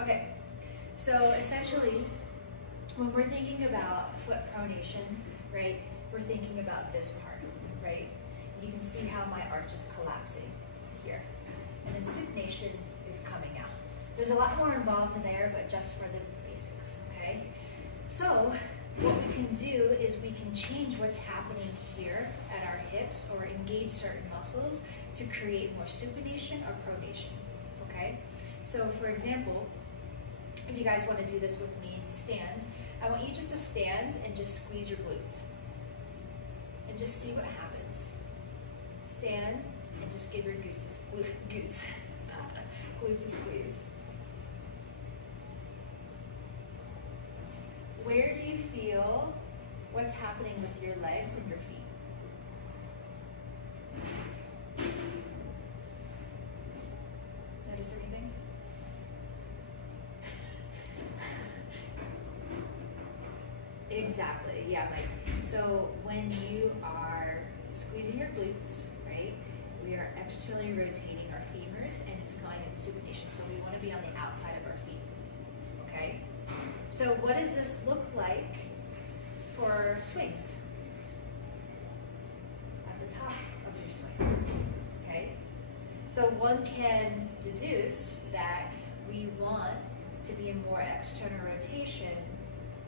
Okay, so essentially, when we're thinking about foot pronation, right, we're thinking about this part, right? You can see how my arch is collapsing here. And then supination is coming out. There's a lot more involved there, but just for the basics, okay? So what we can do is we can change what's happening here at our hips or engage certain muscles to create more supination or pronation, okay? So for example, if you guys want to do this with me and stand, I want you just to stand and just squeeze your glutes. And just see what happens. Stand and just give your glutes a squeeze. Where do you feel what's happening with your legs and your feet? Notice anything? Exactly, yeah, Mike. So when you are squeezing your glutes, right, we are externally rotating our femurs and it's going in supination. So we want to be on the outside of our feet, okay? So what does this look like for swings? At the top of your swing, okay? So one can deduce that we want to be in more external rotation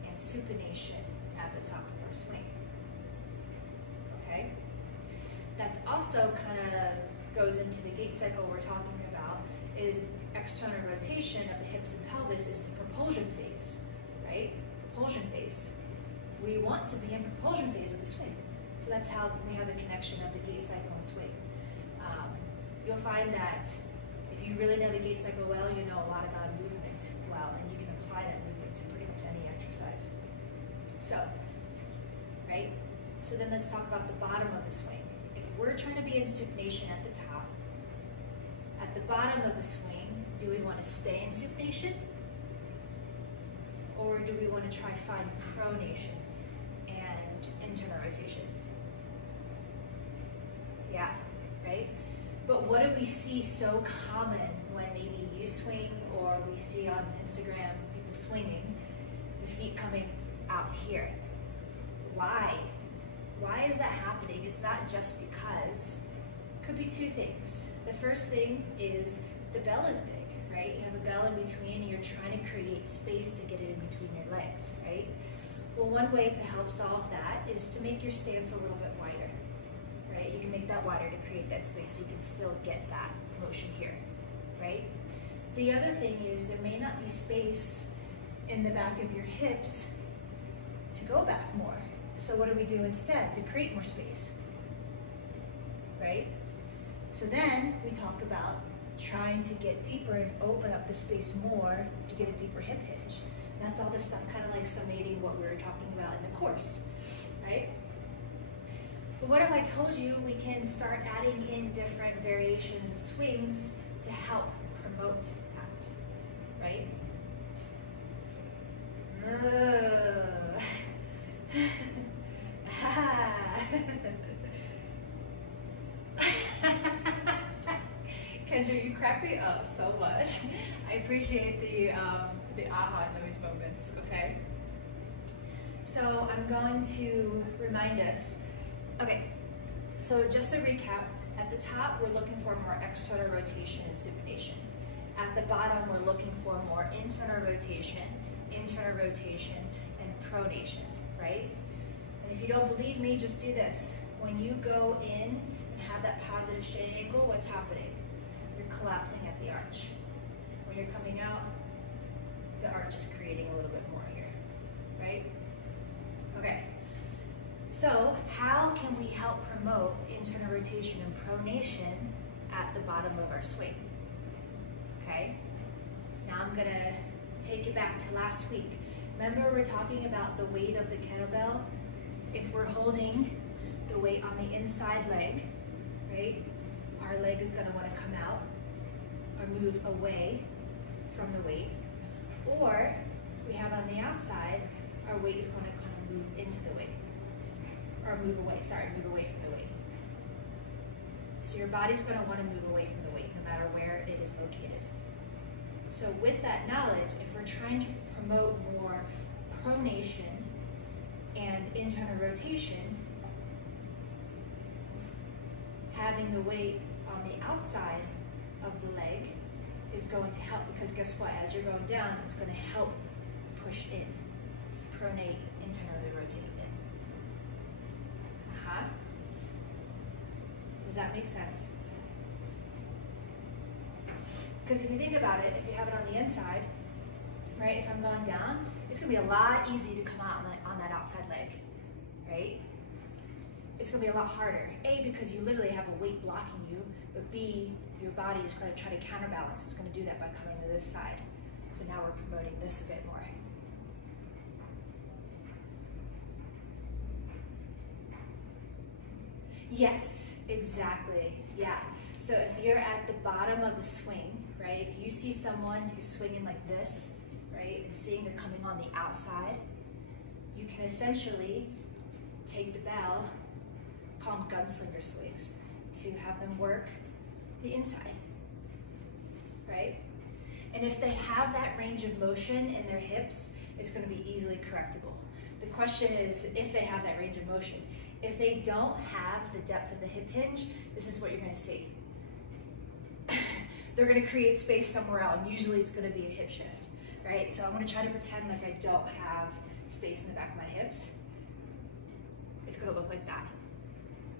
and supination at the top of our swing, okay? That's also kind of goes into the gait cycle we're talking about, is external rotation of the hips and pelvis is the propulsion phase, right? Propulsion phase. We want to be in propulsion phase of the swing. So that's how we have the connection of the gait cycle and swing. You'll find that if you really know the gait cycle well, you know a lot about movement well, and you can apply that movement to pretty much any exercise. So, right? So then let's talk about the bottom of the swing. If we're trying to be in supination at the top, at the bottom of the swing, do we want to stay in supination? Or do we want to try find pronation and internal rotation? Yeah, right? But what do we see so common when maybe you swing or we see on Instagram people swinging, the feet coming out here? Why? Why is that happening? It's not just because. Could be two things. The first thing is the bell is big, right? You have a bell in between and you're trying to create space to get it in between your legs, right? Well, one way to help solve that is to make your stance a little bit wider, right? You can make that wider to create that space so you can still get that motion here, right? The other thing is there may not be space in the back of your hips to go back more. So what do we do instead to create more space, right? So then we talk about trying to get deeper and open up the space more to get a deeper hip hinge. And that's all this stuff kind of like summating what we were talking about in the course, right? But what if I told you we can start adding in different variations of swings to help promote that, right? Kendra, you crack me up so much. I appreciate the aha noise moments, okay? So I'm going to remind us, okay, so just to recap, at the top we're looking for more external rotation and supination. At the bottom we're looking for more internal rotation, and pronation, right? And if you don't believe me, just do this. When you go in and have that positive straight angle, what's happening? You're collapsing at the arch. When you're coming out, the arch is creating a little bit more here, right? Okay, so how can we help promote internal rotation and pronation at the bottom of our swing? Okay, now I'm gonna take it back to last week. Remember we're talking about the weight of the kettlebell? If we're holding the weight on the inside leg, right, our leg is gonna wanna come out or move away from the weight. Or we have on the outside, our weight is gonna kind of move into the weight. Or move away from the weight. So your body's gonna wanna move away from the weight no matter where it is located. So with that knowledge, if we're trying to promote more pronation and internal rotation, having the weight on the outside of the leg is going to help, because guess what? As you're going down, it's going to help push in, pronate, internally rotate in. Does that make sense? Because if you think about it, if you have it on the inside, right, if I'm going down, it's going to be a lot easier to come out on that outside leg, right? It's going to be a lot harder. A, because you literally have a weight blocking you, but B, your body is going to try to counterbalance. It's going to do that by coming to this side. So now we're promoting this a bit more. Yes, exactly, yeah. So if you're at the bottom of a swing, right, if you see someone who's swinging like this, right, and seeing they're coming on the outside, you can essentially take the bell, call them gunslinger swings, to have them work the inside, right? And if they have that range of motion in their hips, it's going to be easily correctable. The question is if they have that range of motion. If they don't have the depth of the hip hinge, this is what you're going to see. They're going to create space somewhere else, and usually it's going to be a hip shift, right? So I'm going to try to pretend like I don't have space in the back of my hips. It's going to look like that.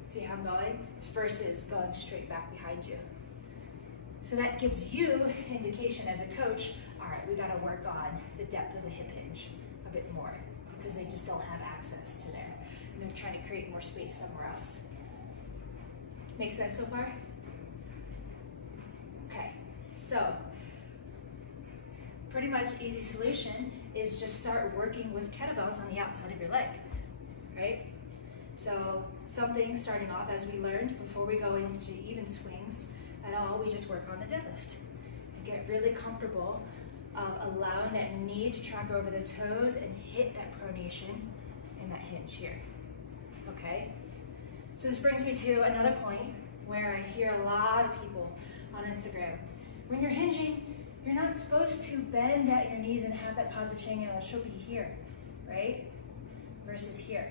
See how I'm going? Versus going straight back behind you. So that gives you indication as a coach, all right, we got to work on the depth of the hip hinge a bit more, because they just don't have access to there. And they're trying to create more space somewhere else. Make sense so far? Okay, so pretty much easy solution is just start working with kettlebells on the outside of your leg, right? So something starting off, as we learned before we go into even swings at all, we just work on the deadlift and get really comfortable allowing that knee to track over the toes and hit that pronation and that hinge here, okay? So this brings me to another point where I hear a lot of people on Instagram. When you're hinging, you're not supposed to bend at your knees and have that positive shin angle. It should be here, right? Versus here.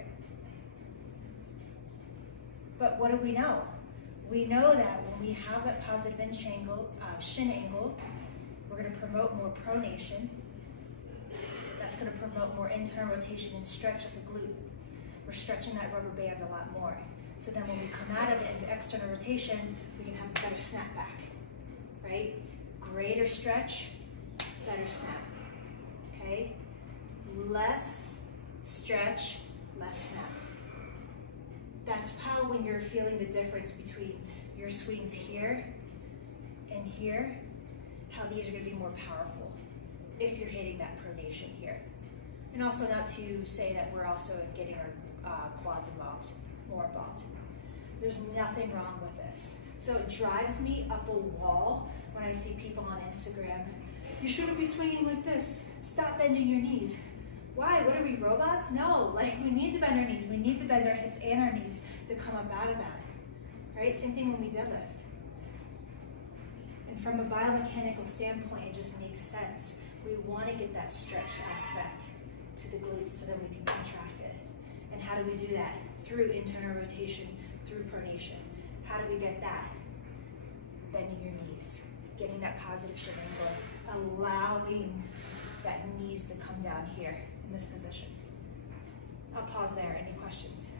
But what do we know? We know that when we have that positive shin angle, we're going to promote more pronation. That's going to promote more internal rotation and stretch of the glute. We're stretching that rubber band a lot more. So then when we come out of it into external rotation, we can have a better snap back, right? Greater stretch, better snap, okay? Less stretch, less snap. That's how, when you're feeling the difference between your swings here and here, how these are going to be more powerful if you're hitting that pronation here. And also not to say that we're also getting our quads involved, more involved. There's nothing wrong with this. So it drives me up a wall when I see people on Instagram. You shouldn't be swinging like this. Stop bending your knees. Why? What are we, robots? No, like we need to bend our knees. We need to bend our hips and our knees to come up out of that, right? Same thing when we deadlift. And from a biomechanical standpoint, it just makes sense. We want to get that stretch aspect to the glutes so then we can contract it. And how do we do that? Through internal rotation, through pronation. How do we get that? Bending your knees, getting that positive shin angle, allowing that knees to come down here in this position. I'll pause there. Any questions?